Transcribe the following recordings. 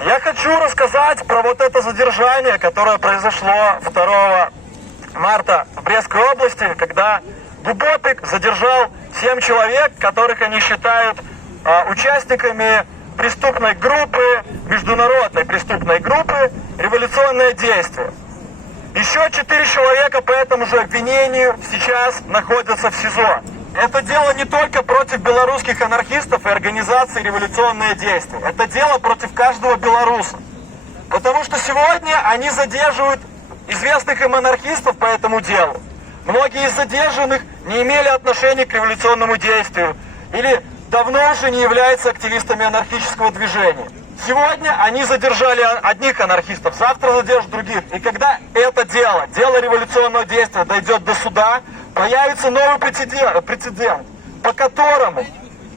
Я хочу рассказать про вот это задержание, которое произошло 2 марта в Брестской области, когда Дубопик задержал 7 человек, которых они считают участниками преступной группы, международной преступной группы «Революционное действие». Еще 4 человека по этому же обвинению сейчас находятся в СИЗО. Это дело не только против белорусских анархистов и организации «Революционное действие». Это дело против каждого белоруса. Потому что сегодня они задерживают известных им анархистов по этому делу. Многие из задержанных не имели отношения к революционному действию или давно уже не являются активистами анархического движения. Сегодня они задержали одних анархистов, завтра задержат других. И когда это дело революционного действия дойдет до суда, появится новый прецедент, по которому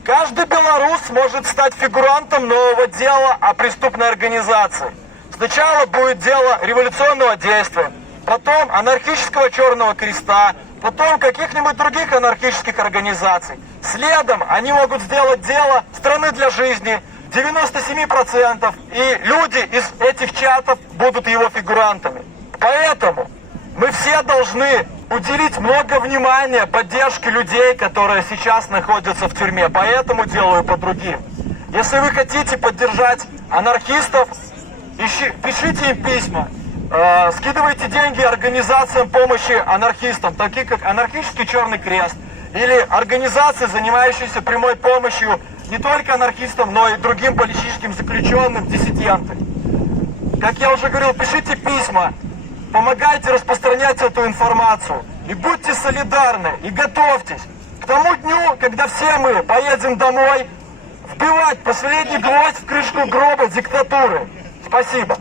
каждый белорус может стать фигурантом нового дела о преступной организации. Сначала будет дело революционного действия, потом анархического Черного Креста, потом каких-нибудь других анархических организаций. Следом они могут сделать дело «Страны для жизни», 97%, и люди из этих чатов будут его фигурантами. Поэтому мы все должны уделить много внимания поддержке людей, которые сейчас находятся в тюрьме, по этому делу и по другим. Если вы хотите поддержать анархистов, пишите им письма, скидывайте деньги организациям помощи анархистам, такие как Анархический Черный Крест, или организации, занимающиеся прямой помощью не только анархистам, но и другим политическим заключенным, диссидентам. Как я уже говорил, пишите письма, помогайте распространять эту информацию, и будьте солидарны, и готовьтесь к тому дню, когда все мы поедем домой вбивать последний гвоздь в крышку гроба диктатуры. Спасибо.